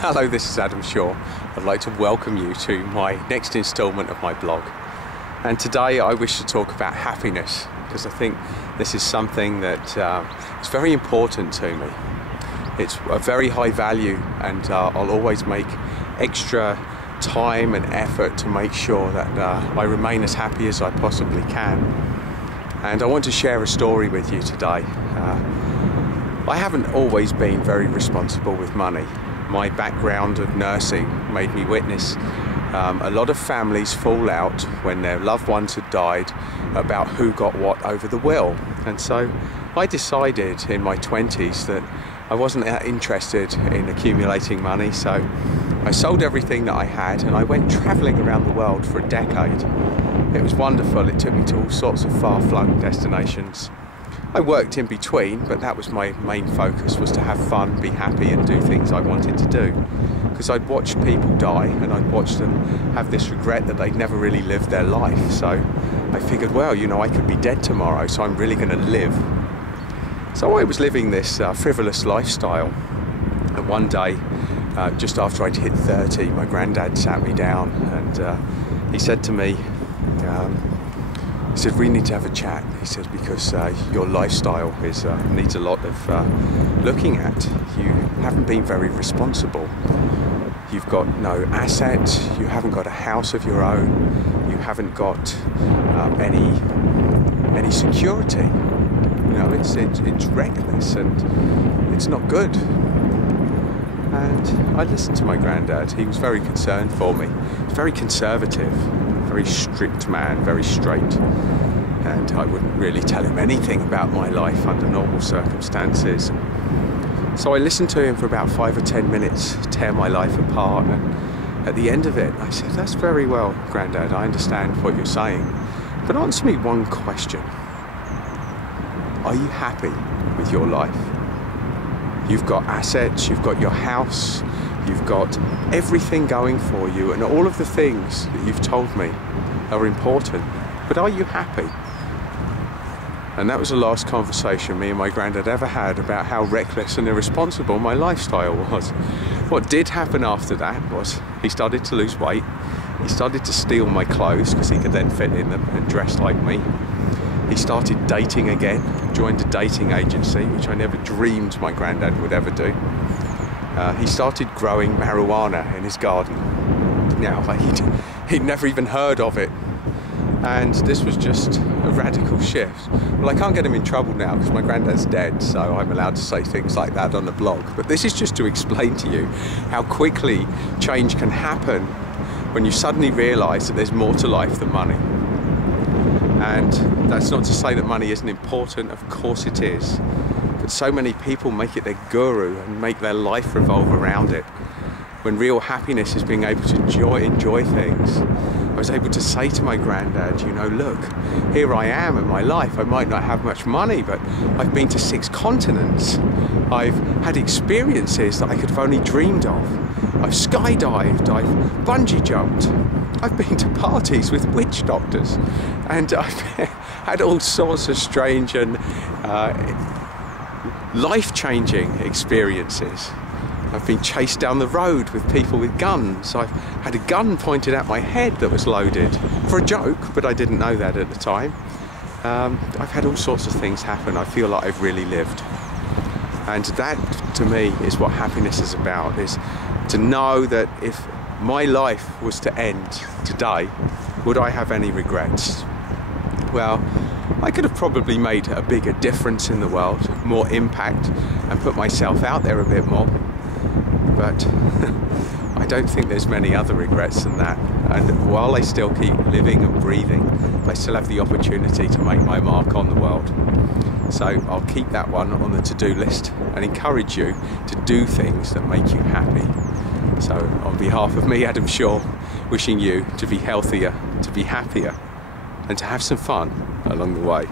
Hello, this is Adam Shaw. I'd like to welcome you to my next instalment of my blog. And today I wish to talk about happiness, because I think this is something that is very important to me. It's a very high value, and I'll always make extra time and effort to make sure that I remain as happy as I possibly can. And I want to share a story with you today. I haven't always been very responsible with money. My background of nursing made me witness a lot of families fall out when their loved ones had died about who got what over the will. And so I decided in my 20s that I wasn't interested in accumulating money, so I sold everything that I had and I went travelling around the world for a decade. It was wonderful. It took me to all sorts of far-flung destinations. I worked in between, but that was my main focus, was to have fun, be happy and do things I wanted to do. Because I'd watched people die and I'd watched them have this regret that they'd never really lived their life. So I figured, well, you know, I could be dead tomorrow, so I'm really going to live. So I was living this frivolous lifestyle. And one day, just after I'd hit 30, my granddad sat me down and he said to me, he said, we need to have a chat. He said, because your lifestyle needs a lot of looking at. You haven't been very responsible. You've got no assets. You haven't got a house of your own. You haven't got any security. You know, it's reckless and it's not good. And I listened to my granddad. He was very concerned for me. He was very conservative. Very strict man, very straight, and I wouldn't really tell him anything about my life under normal circumstances. So I listened to him for about 5 or 10 minutes, tear my life apart, and at the end of it I said, that's very well, Grandad, I understand what you're saying, but answer me one question. Are you happy with your life? You've got assets, you've got your house, you've got everything going for you, and all of the things that you've told me are important, but are you happy? And that was the last conversation me and my granddad ever had about how reckless and irresponsible my lifestyle was. What did happen after that was he started to lose weight. He started to steal my clothes because he could then fit in them and dress like me. He started dating again, joined a dating agency, which I never dreamed my granddad would ever do. He started growing marijuana in his garden. Now, he'd never even heard of it. And this was just a radical shift. Well, I can't get him in trouble now because my granddad's dead, so I'm allowed to say things like that on the blog. But this is just to explain to you how quickly change can happen when you suddenly realise that there's more to life than money. And that's not to say that money isn't important, of course it is. But so many people make it their guru and make their life revolve around it, when real happiness is being able to enjoy things. I was able to say to my granddad, you know, look, here I am in my life. I might not have much money, but I've been to 6 continents. I've had experiences that I could have only dreamed of. I've skydived, I've bungee jumped. I've been to parties with witch doctors, and I've had all sorts of strange and life-changing experiences. I've been chased down the road with people with guns. I've had a gun pointed at my head that was loaded for a joke, but I didn't know that at the time. I've had all sorts of things happen. I feel like I've really lived. And that, to me, is what happiness is about, is to know that if my life was to end today, would I have any regrets? Well, I could have probably made a bigger difference in the world, more impact, and put myself out there a bit more. But I don't think there's many other regrets than that. And while I still keep living and breathing, I still have the opportunity to make my mark on the world. So I'll keep that one on the to-do list and encourage you to do things that make you happy. So on behalf of me, Adam Shaw, wishing you to be healthier, to be happier, and to have some fun along the way.